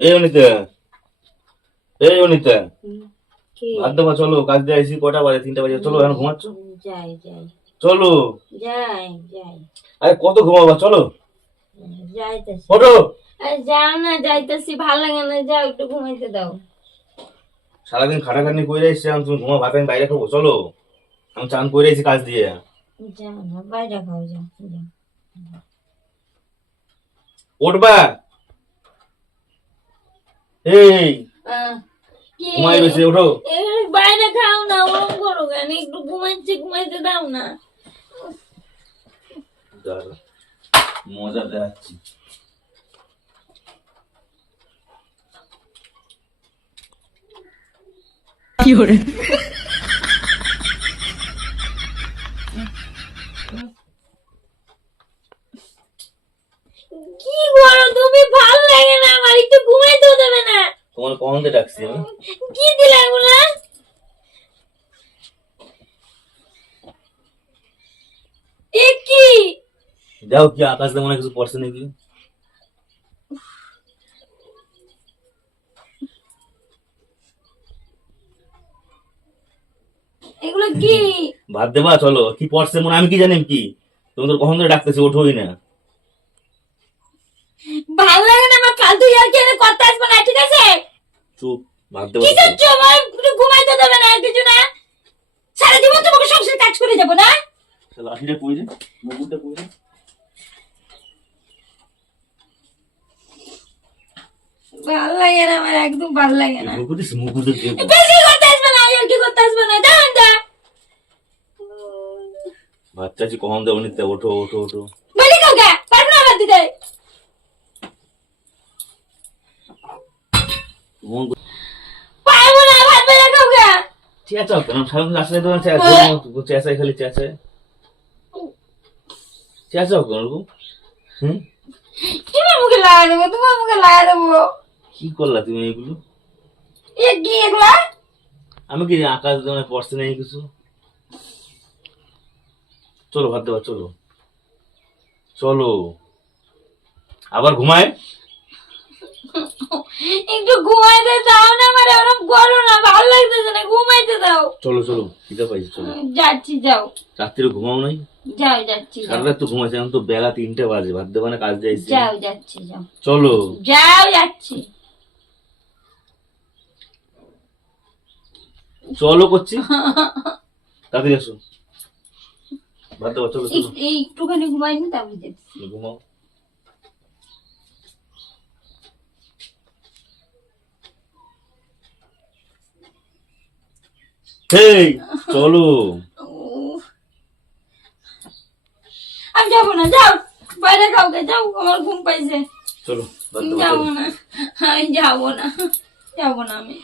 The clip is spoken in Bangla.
এই অনিতা। এই অনিতা। কি? দেবা চলো কাজ দিয়ে আইসি কটা বাজে তিনটা বাজে চলো এখন ঘুমাচ্ছ? যাই যাই। চলো। যাই যাই। আরে কত ঘুমাবা চলো। যাইতেছি। ওঠো। আরে যাও না যাইতেছি ভালো লাগে না যাও একটু ঘুমাইতে দাও। সারাদিন খাটাখাটনি করে এসছি আমি তুমি ঘুমা ভাত আমি বাইরে খাব চলো। আমি চান করে এসেছি কাজ দিয়ে। যাও না বাইরে খাও যাও যাও। উঠবা। এই ঘুমাই রয়েছে ওঠো বাইরে খাও না ওরম করো কেন? একটু ঘুমাইছে ঘুমাইতে দাও না। মজা দেখাচ্ছি। কি করো তুমি ভালো লাগে না আমার একটু ঘুমাইতেও দেবে না তোমার কখন দিয়ে ডাকছি। আমি কি দিলে এগুলা এ কি? যাও কি আকাশ মনে কিছু পড়ছে নাকি। এগুলো কি? ভাত দেবা চলো। কি পড়ছে মনে আমি কি জানি কি? তুমি তো কখন ধরে ডাকতেছি ওঠোই না। ভালো লাগে না আমার ফালতু ইয়ার কি করতে আসবে না ঠিক আছে? চুপ ভাত দেবো কি করছ? আমার একটু ঘুমাইতে দেবে না আর কিছু না। সারা জীবন তোমাকে সংসার কাজ করে যাব না? লাঠিটা কই রে? মুকুটটা কই রে? ভালো লাগে না আমার একদম ভালো লাগে না। মুকুটে বেশি করতে আসবে না কি করতে আসবে না? দাঁড়ান দা ভাত চাচ্ছি কখন দেবো নিতে ওঠো ওঠো ওঠো বলি কাকা পারব না আমার দিতে মন পারব না ভাত বেড়ে কাকা চেঁচাও কেন? সারাদিন আসলে তো চেঁচাই খালি চেঁচায়। চেঁচাও কেন ওরকম? হুম? তোমার মুখে লাগা দেবো? তোমার মুখে লাগা দেবো? কি করলা তুমি এইগুলো এ কি এগুলা? আমি কি আকাশ মানে পড়ছে নেই কিছু? চলো ভাত দেওয়া চলো। চলো। আবার ঘুমায়? একটু ঘুমাইতে দাও না আমার ওরকম করো না ভালো লাগতেছে না ঘুমাইতে চলো চলো খিদা পাইছে চলো। যাচ্ছি যাও। রাত্রে ঘুমাও নাই? যাও যাচ্ছি সারা রাত তো এখন তো বেলা তিনটে বাজে ভাত দেওয়া না কাজ যাইছি। যাও যাচ্ছি যাও। চলো। যাও যাচ্ছি। চলো করছি। তাড়াতাড়ি আসো। ভাত চলো একটুখানি ঘুমাই নি তারপরে যাচ্ছি। ঘুমাও। এই চলো। আমি যাব না যাও। বাইরে কাউকে যাও আমার ঘুম পাইছে। চলো যাব না। আমি যাব না যাব না আমি।